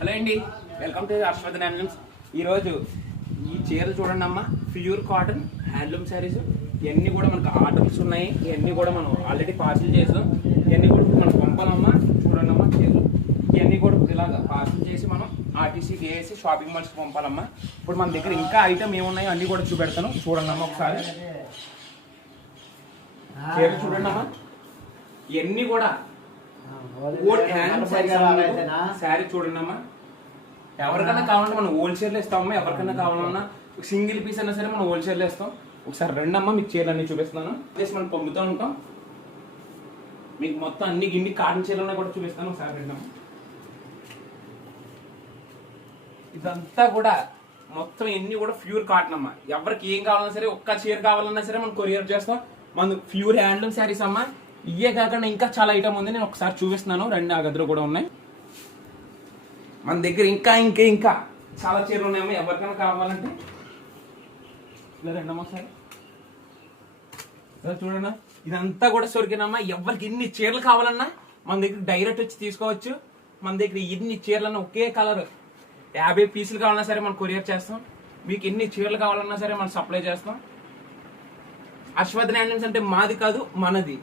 Hello అండి, welcome to Ashwath handlooms. ఈరోజు ఈ చీరలు చూడండి అమ్మా, ప్యూర్ కాటన్ హ్యాండ్లూమ్ శారీస్. ఇవన్నీ కూడా మనకు ఆర్డర్స్ ఉన్నాయి. ఇవన్నీ కూడా మనం ఆల్రెడీ పార్సిల్ చేసాం. ఇవన్నీ కూడా మనం పంపాలమ్మా. చూడండి అమ్మా చీరలు. ఇవన్నీ కూడా ఇలాగ పార్సిల్ చేసి మనం ఆర్టీసీ వేసి షాపింగ్ మాల్స్కి పంపాలమ్మా. ఇప్పుడు మన దగ్గర ఇంకా ఐటమ్ ఏమున్నాయో అన్నీ కూడా చూపెడతాను. చూడండి అమ్మా ఒకసారి. చీరలు చూడండి అమ్మా, ఇవన్నీ కూడా శారీ చూడండి అమ్మా. ఎవరికైనా కావాలంటే మనం హోల్సేల్లో ఇస్తామమ్మా. ఎవరికైనా కావాలన్నా సింగిల్ పీస్ అయినా సరే మనం హోల్సేల్లో ఇస్తాం. ఒకసారి రెండమ్మా, మీకు చీరలు అన్ని చూపిస్తున్నాను. ప్లస్ మనం పంపుతూ ఉంటాం. మీకు మొత్తం అన్ని గిన్ని కాటన్ చీరలు కూడా చూపిస్తాను. ఒకసారి రెండమ్మా. ఇదంతా కూడా మొత్తం ఎన్ని కూడా ప్యూర్ కాటన్ అమ్మా. ఎవరికి ఏం కావాలన్నా సరే, ఒక్క చీర కావాలన్నా సరే మనం కొరియర్ చేస్తాం. మన ప్యూర్ హ్యాండ్లూమ్ శారీస్ అమ్మా. ఇవే కాకుండా ఇంకా చాలా ఐటమ్ ఉంది, నేను ఒకసారి చూపిస్తున్నాను. రెండు ఆ గదిలో కూడా ఉన్నాయి. మన దగ్గర ఇంకా చాలా చీరలు ఉన్నాయమ్మా. ఎవరికైనా కావాలంటే ఇలా రెండమ్మా ఒకసారి చూడన్నా. ఇదంతా కూడా సొరికినమ్మా. ఎవరికి ఎన్ని చీరలు కావాలన్నా మన దగ్గర డైరెక్ట్ వచ్చి తీసుకోవచ్చు. మన దగ్గర ఎన్ని చీరలన్నా ఒకే కలర్ 50 పీసులు కావాలన్నా సరే మనం కొరియర్ చేస్తాం. మీకు ఎన్ని చీరలు కావాలన్నా సరే మనం సప్లై చేస్తాం. అశ్వథ్ హ్యాండ్లూమ్స్ అంటే మాది కాదు, మనది.